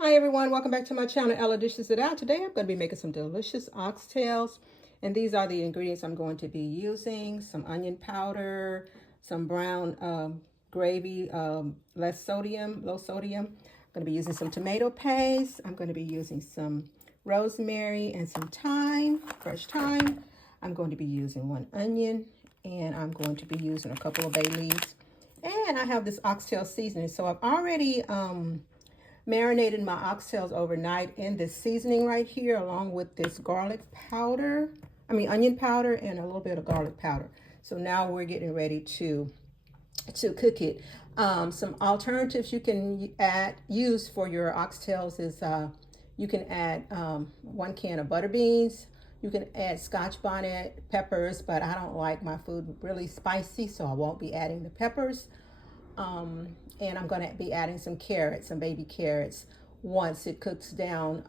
Hi everyone, welcome back to my channel, Ella Dishes It Out. Today I'm going to be making some delicious oxtails, and these are the ingredients I'm going to be using. Some onion powder, some brown gravy, less sodium, low sodium. I'm going to be using some tomato paste. I'm going to be using some rosemary and some thyme, fresh thyme. I'm going to be using one onion, and I'm going to be using a couple of bay leaves. And I have this oxtail seasoning, so I've already marinated my oxtails overnight in this seasoning right here, along with this onion powder and a little bit of garlic powder. So now we're getting ready to cook it. Some alternatives you can use for your oxtails is you can add 1 can of butter beans. You can add scotch bonnet peppers, but I don't like my food really spicy, so I won't be adding the peppers. And I'm going to be adding some carrots, some baby carrots, once it cooks down.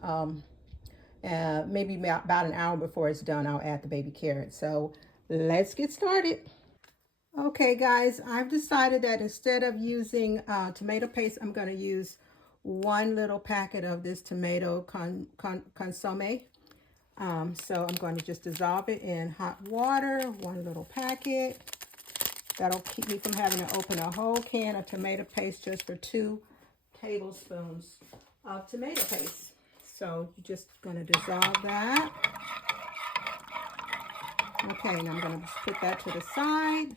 Maybe about an hour before it's done, I'll add the baby carrots. So let's get started. Okay, guys, I've decided that instead of using tomato paste, I'm going to use one little packet of this tomato consomme. So I'm going to just dissolve it in hot water, one little packet. That'll keep me from having to open a whole can of tomato paste just for 2 tablespoons of tomato paste. So you're just going to dissolve that. Okay, and I'm going to put that to the side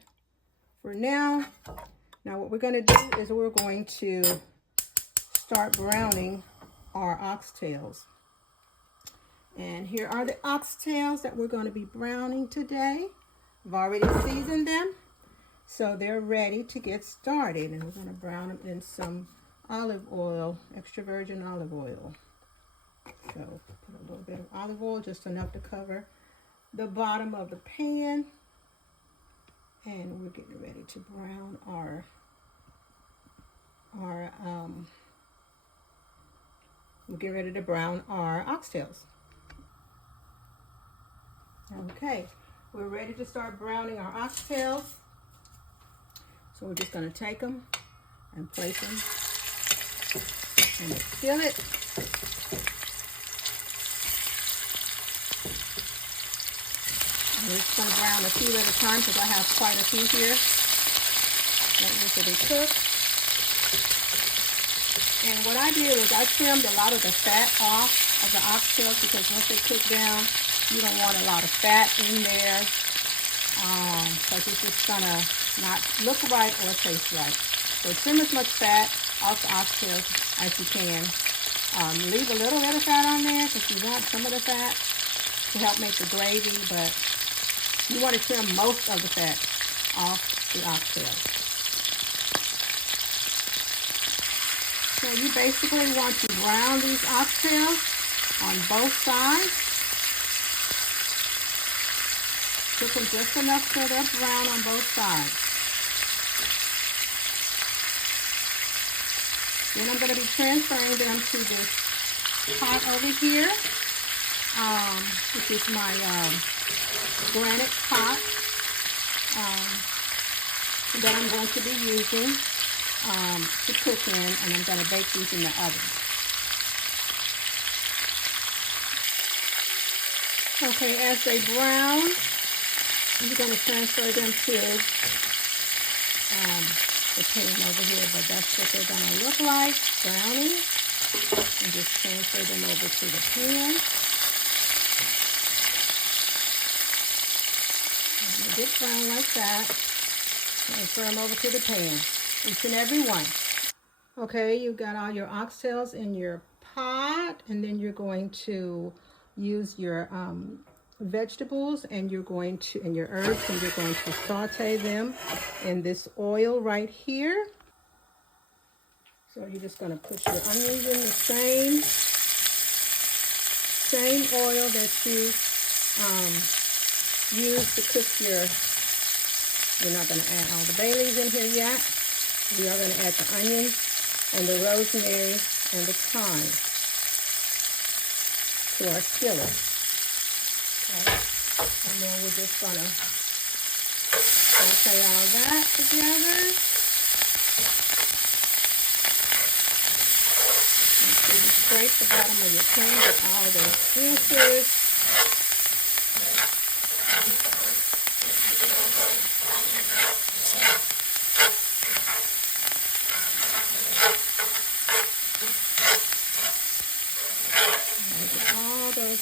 for now. Now what we're going to do is we're going to start browning our oxtails. And here are the oxtails that we're going to be browning today. I've already seasoned them, so they're ready to get started. And we're going to brown them in some olive oil, extra virgin olive oil. So put a little bit of olive oil, just enough to cover the bottom of the pan. And we're getting ready to brown we're getting ready to brown our oxtails. Okay, we're ready to start browning our oxtails. So we're just going to take them and place them in the skillet. And we're just going to brown a few at a time because I have quite a few here that need to be cooked. And what I did was I trimmed a lot of the fat off of the oxtails because once they cook down, you don't want a lot of fat in there because it's just going to not look right or taste right. So trim as much fat off the oxtails as you can. Leave a little bit of fat on there because you want some of the fat to help make the gravy, but you want to trim most of the fat off the oxtails. So you basically want to brown these oxtails on both sides. Cook them just enough so they're brown on both sides. Then I'm going to be transferring them to this pot over here, which is my granite pot that I'm going to be using to cook in, and I'm going to bake these in the oven. Okay, as they brown, I'm going to transfer them to the pan over here, but that's what they're going to look like, browning. And just transfer them over to the pan. And they get brown like that. Transfer them over to the pan, each and every one. Okay, you've got all your oxtails in your pot, and then you're going to use your vegetables and your herbs, and you're going to saute them in this oil right here. So you're just going to put your onions in the same oil that you use to cook you're not going to add all the bay leaves in here yet. We are going to add the onions and the rosemary and the thyme to our skillet. Okay. And then we're just going to saute all that together. So you scrape the bottom of your pan with all those juices. And get all those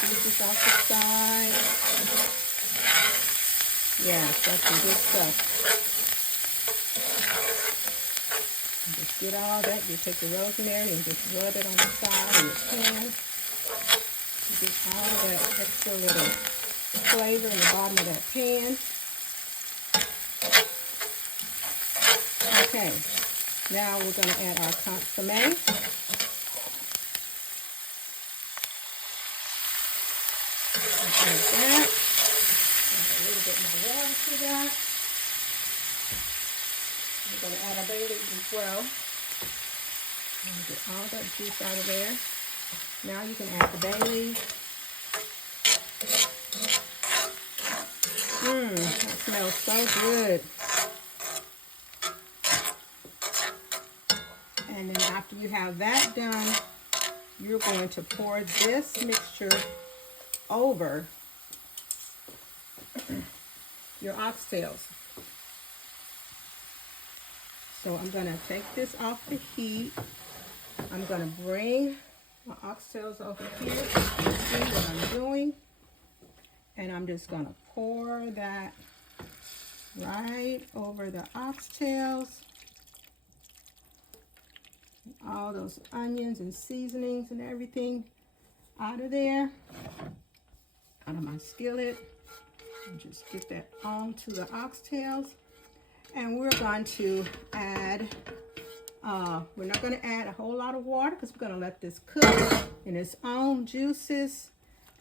juices off the side. Yes, that's some good stuff. Just get all that. You take the rosemary and just rub it on the side of your pan. You get all that extra little flavor in the bottom of that pan. Okay, now we're going to add our consomme. Add that. Add a little bit more water to that. We're going to add our bay leaves as well. And get all that juice out of there. Now you can add the bay leaves. That smells so good. And then after you have that done, you're going to pour this mixture over your oxtails. So I'm going to take this off the heat. I'm going to bring my oxtails over here. See what I'm doing. And I'm just going to pour that right over the oxtails. All those onions and seasonings and everything out of there, out of my skillet. And just get that onto the oxtails. And we're going to add, we're not going to add a whole lot of water because we're going to let this cook in its own juices.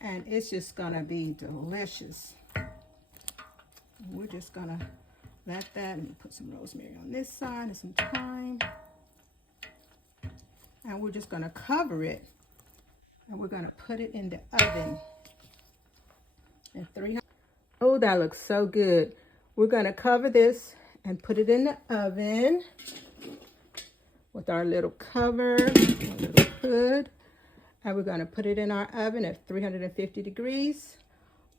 And it's just going to be delicious. We're just going to let that, and put some rosemary on this side and some thyme. And we're just going to cover it, and we're going to put it in the oven at 300. Oh, that looks so good. We're going to cover this and put it in the oven with our little cover, our little hood. And we're going to put it in our oven at 350 degrees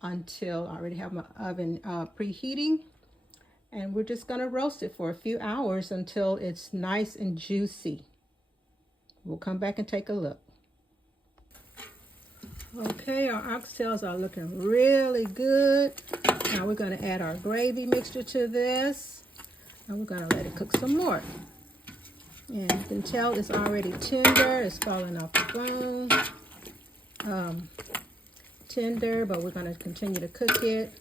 until I already have my oven preheating. And we're just going to roast it for a few hours until it's nice and juicy. We'll come back and take a look. Okay, our oxtails are looking really good. Now we're going to add our gravy mixture to this. And we're going to let it cook some more. And you can tell it's already tender. It's falling off the bone. Tender, but we're going to continue to cook it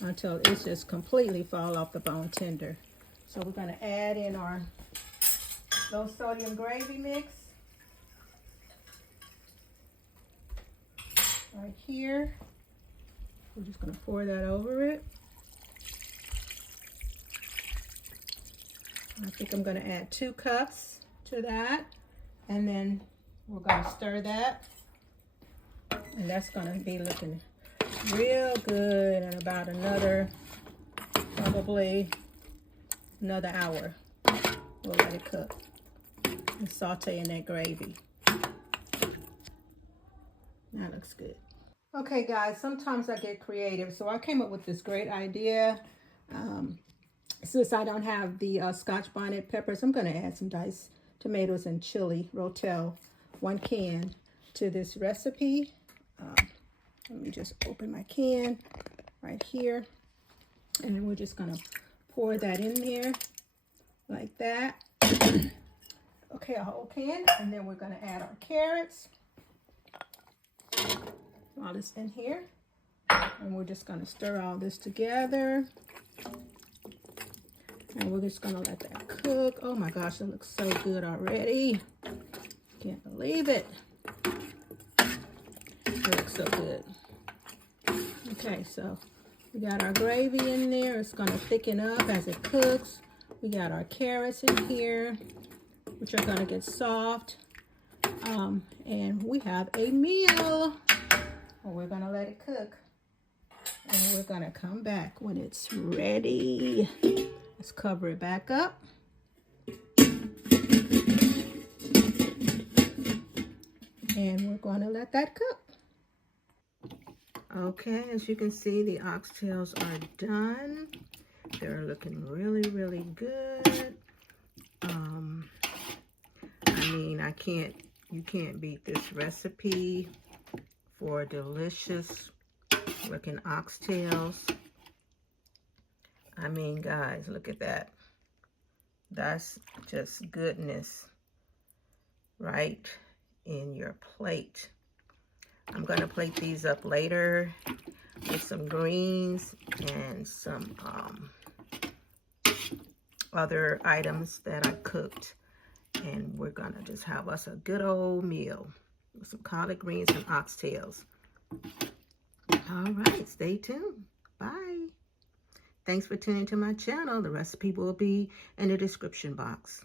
until it's just completely fall off the bone tender. So we're going to add in our low sodium gravy mix. Right here. We're just going to pour that over it. I think I'm going to add 2 cups to that. And then we're going to stir that. And that's going to be looking real good in about probably another hour. We'll let it cook and saute in that gravy. That looks good. Okay guys, sometimes I get creative. So I came up with this great idea. Since I don't have the Scotch bonnet peppers, I'm going to add some diced tomatoes and chili rotel, 1 can, to this recipe. Let me just open my can right here. And we're just going to pour that in there like that. Okay, a whole can. And then we're going to add our carrots. All this in here. And we're just going to stir all this together. And we're just going to let that cook. Oh my gosh, it looks so good already. Can't believe it. It looks so good. Okay, so we got our gravy in there. It's going to thicken up as it cooks. We got our carrots in here, which are going to get soft. And we have a meal. And we're going to let it cook. And we're going to come back when it's ready. Let's cover it back up. And we're going to let that cook. Okay, as you can see, the oxtails are done. They're looking really, really good. I mean, you can't beat this recipe for delicious looking oxtails. I mean, guys, look at that. That's just goodness right in your plate. I'm going to plate these up later with some greens and some other items that I cooked. And we're going to just have us a good old meal with some collard greens and oxtails. All right, stay tuned. Bye. Thanks for tuning to my channel. The recipe will be in the description box.